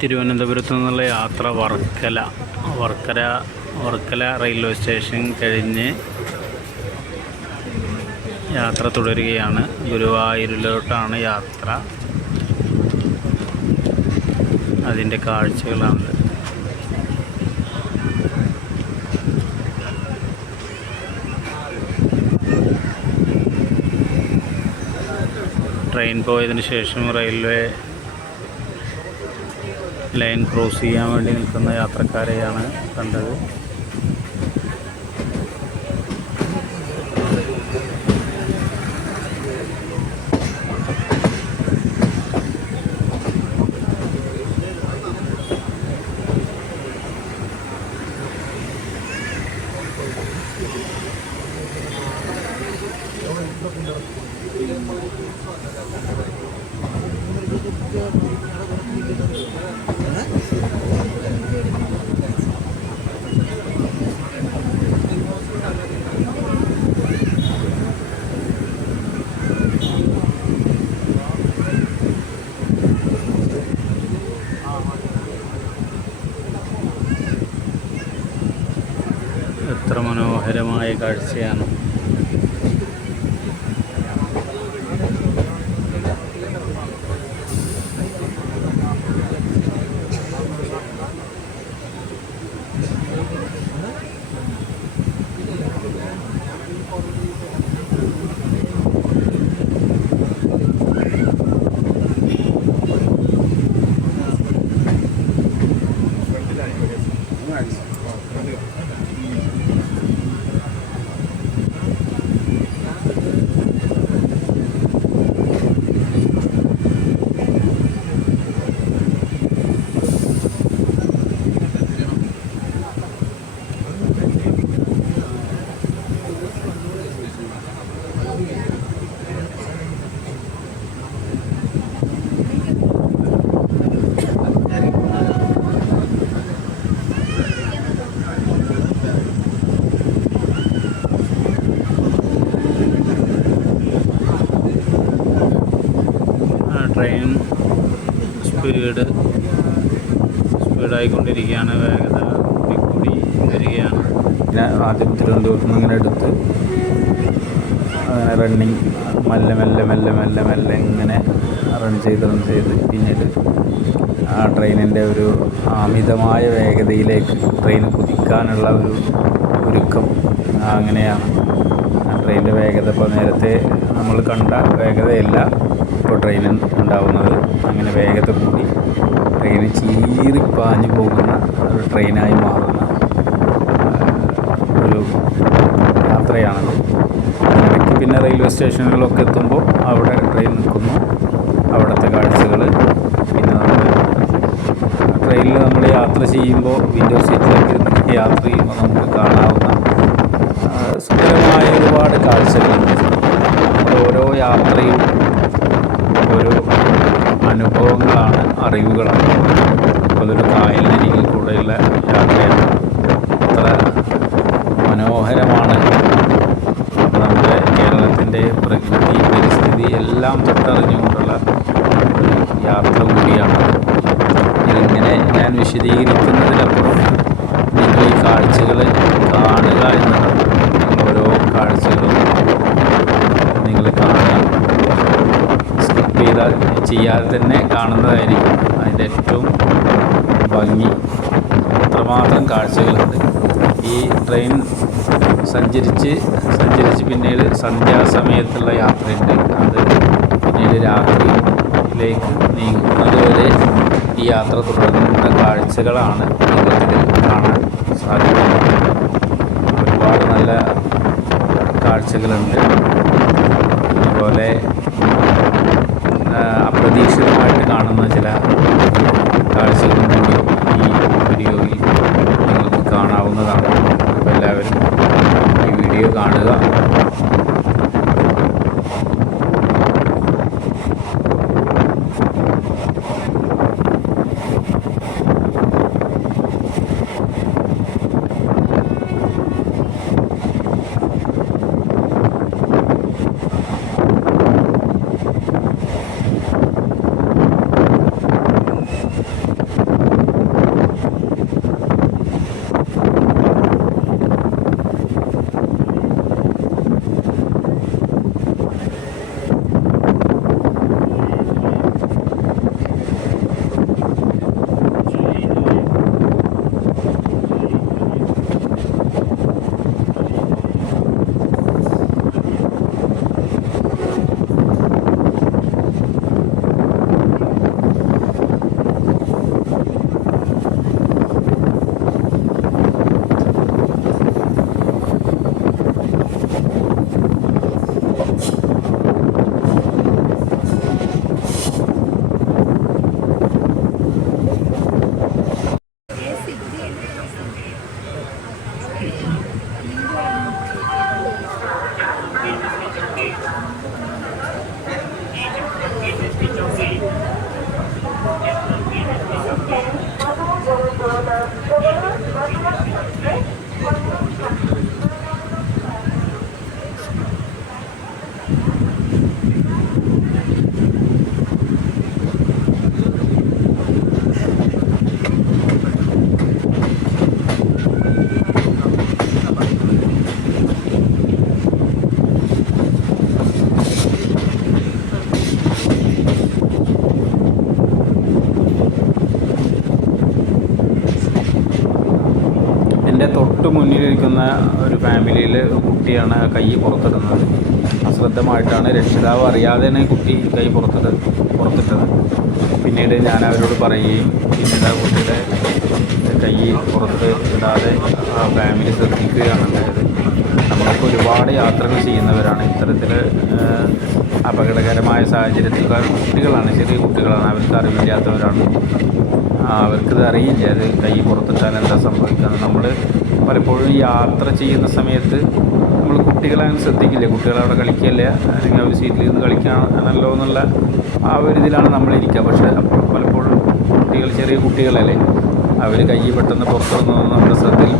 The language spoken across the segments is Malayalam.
തിരുവനന്തപുരത്തു നിന്നുള്ള യാത്ര വർക്കല റെയിൽവേ സ്റ്റേഷൻ കഴിഞ്ഞ് യാത്ര തുടരുകയാണ്. ഗുരുവായൂരിലോട്ടാണ് യാത്ര. അതിൻ്റെ കാഴ്ചകളാണ്. ട്രെയിൻ പോയതിന് ശേഷം റെയിൽവേ ലൈൻ ക്രോസ് ചെയ്യാൻ വേണ്ടി നിൽക്കുന്ന യാത്രക്കാരെയാണ് കണ്ടത്. എത്ര മനോഹരമായ കാഴ്ചയാണ്. ട്രെയിൻ സ്പീഡായിക്കൊണ്ടിരിക്കുകയാണ്. വേഗത കൂടി വരികയാണ്. ആദ്യം തിരുവനന്തപുരത്ത് നിന്ന് ഇങ്ങനെ എടുത്ത് റണ്ണിങ് മെല്ലെ ഇങ്ങനെ റൺ ചെയ്ത് പിന്നീട് ആ ട്രെയിനിൻ്റെ ഒരു അമിതമായ വേഗതയിലേക്ക് ട്രെയിൻ കുതിക്കാനുള്ള ഒരു ഒരുക്കം അങ്ങനെയാണ്. ആ ട്രെയിനിൻ്റെ വേഗത ഇപ്പോൾ നേരത്തെ നമ്മൾ കണ്ട വേഗതയല്ല ഇപ്പോൾ ട്രെയിൻ ഉണ്ടാവുന്നത്. അങ്ങനെ വേഗത കൂടി ട്രെയിൻ ചീറിപ്പാഞ്ഞു പോകുന്ന ഒരു ട്രെയിനായി മാറുന്ന ഒരു യാത്രയാണത്. ഇടയ്ക്ക് പിന്നെ റെയിൽവേ സ്റ്റേഷനുകളിലൊക്കെ എത്തുമ്പോൾ അവിടെ ട്രെയിൻ നിൽക്കുന്നു. അവിടുത്തെ കാഴ്ചകൾ, പിന്നെ ട്രെയിനിൽ നമ്മൾ യാത്ര ചെയ്യുമ്പോൾ വിൻഡോ സീറ്റിലേക്ക് യാത്ര ചെയ്യുമ്പോൾ നമുക്ക് കാണാവുന്ന സുന്ദരമായ ഒരുപാട് കാഴ്ചകളുണ്ട്. ഓരോ യാത്രയും ഓരോ അനുഭവങ്ങളാണ്, അറിവുകളാണ്. അതൊരു കായലിനരികിൽ കൂടെയുള്ള യാത്രയാണ്. അത്ര മനോഹരമാണ്. നമ്മുടെ കേരളത്തിൻ്റെ പ്രകൃതി പരിസ്ഥിതി എല്ലാം തൊട്ടറിഞ്ഞുകൊണ്ടുള്ള ഒരു യാത്ര കൂടിയാണ്. ഇതിങ്ങനെ ഞാൻ വിശദീകരിക്കുന്നതിനപ്പുറം നിങ്ങൾ ഈ കാഴ്ചകൾ കാണുക എന്നതാണ്. ഓരോ കാഴ്ചകളും നിങ്ങൾ കാണുക, സ്കിപ്പ് ചെയ്യാതെ തന്നെ കാണുന്നതായിരിക്കും അതിൻ്റെ ഏറ്റവും ഭംഗി. അത്രമാത്രം കാഴ്ചകളുണ്ട്. ഈ ട്രെയിൻ സഞ്ചരിച്ച് പിന്നീട് സന്ധ്യാസമയത്തുള്ള യാത്രയുണ്ട്. അത് പിന്നീട് രാത്രിയിലേക്ക് നീങ്ങുന്നത് വരെ ഈ യാത്ര തുടർന്ന കാഴ്ചകളാണ് നിങ്ങൾക്ക് കാണാൻ സാധിക്കുന്നത്. ഒരുപാട് നല്ല കാഴ്ചകളുണ്ട്. അതുപോലെ അപ്രതീക്ഷിതമായിട്ട് കാണുന്ന ചില കാഴ്ചകളും കൂടി ഈ വീഡിയോയിൽ നിങ്ങൾക്ക് കാണാവുന്നതാണ്. അപ്പോൾ എല്ലാവരും ഈ വീഡിയോ കാണുക. എൻ്റെ തൊട്ട് മുന്നിലിരിക്കുന്ന ഒരു ഫാമിലിയിൽ കുട്ടിയാണ് കൈ പുറത്തിടുന്നത്. അശ്രദ്ധമായിട്ടാണ്, രക്ഷിതാവ് അറിയാതെയാണ് കുട്ടി കൈ പുറത്തിട്ടത്. പിന്നീട് ഞാൻ അവരോട് പറയുകയും പിന്നീട് കുട്ടിയുടെ കൈ പുറത്ത് ഇടാതെ ആ ഫാമിലി ശ്രദ്ധിക്കുകയാണ് ഉണ്ടായത്. നമ്മളൊക്കെ ഒരുപാട് യാത്രകൾ ചെയ്യുന്നവരാണ്. ഇത്തരത്തിൽ അപകടകരമായ സാഹചര്യത്തിൽ കുട്ടികളാണ്, ചെറിയ കുട്ടികളാണ്, അവർക്ക് അറിവില്ലാത്തവരാണ്. അവർക്കിത് അറിയില്ല, അത് കൈ പുറത്തിട്ടാൽ എന്താ സംഭവിക്കുക. നമ്മൾ പലപ്പോഴും യാത്ര ചെയ്യുന്ന സമയത്ത് നമ്മൾ കുട്ടികളെ ശ്രദ്ധിക്കില്ല, കുട്ടികളവിടെ കളിക്കുകയല്ല, അല്ലെങ്കിൽ അവർ സീറ്റിൽ നിന്ന് കളിക്കുകയാണല്ലോ എന്നുള്ള ആ ഒരു ഇതിലാണ് നമ്മളിരിക്കുക. പക്ഷേ പലപ്പോഴും കുട്ടികൾ, ചെറിയ കുട്ടികളല്ലേ, അവർ കൈ പെട്ടെന്ന് പുറത്തുനിന്ന് നമ്മുടെ ശ്രദ്ധയിൽ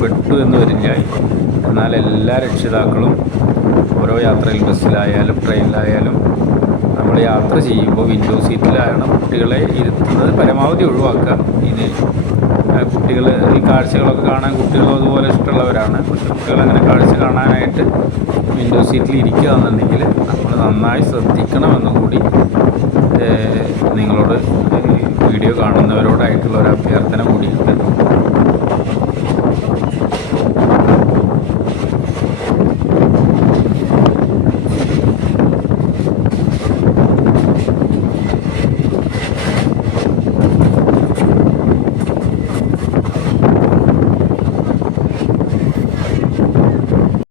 പെട്ടു എന്ന് വരില്ല. എന്നാൽ എല്ലാ രക്ഷിതാക്കളും ഓരോ യാത്രയിൽ, ബസ്സിലായാലും ട്രെയിനിലായാലും നമ്മൾ യാത്ര ചെയ്യുമ്പോൾ വിൻഡോ സീറ്റിലാണ് കുട്ടികളെ ഇരുത്തുന്നത് പരമാവധി ഒഴിവാക്കുക. ഇനി കുട്ടികൾ ഈ കാഴ്ചകളൊക്കെ കാണാൻ കുട്ടികളും അതുപോലെ ഇഷ്ടമുള്ളവരാണ്. പക്ഷേ കുട്ടികളങ്ങനെ കാഴ്ച കാണാനായിട്ട് വിൻഡോ സീറ്റിൽ ഇരിക്കുക എന്നുണ്ടെങ്കിൽ നമ്മൾ നന്നായി ശ്രദ്ധിക്കണമെന്നും കൂടി നിങ്ങളോട് വീഡിയോ കാണുന്നവരോടായിട്ടുള്ള ഒരു അഭ്യർത്ഥന കൂടിയുണ്ട്.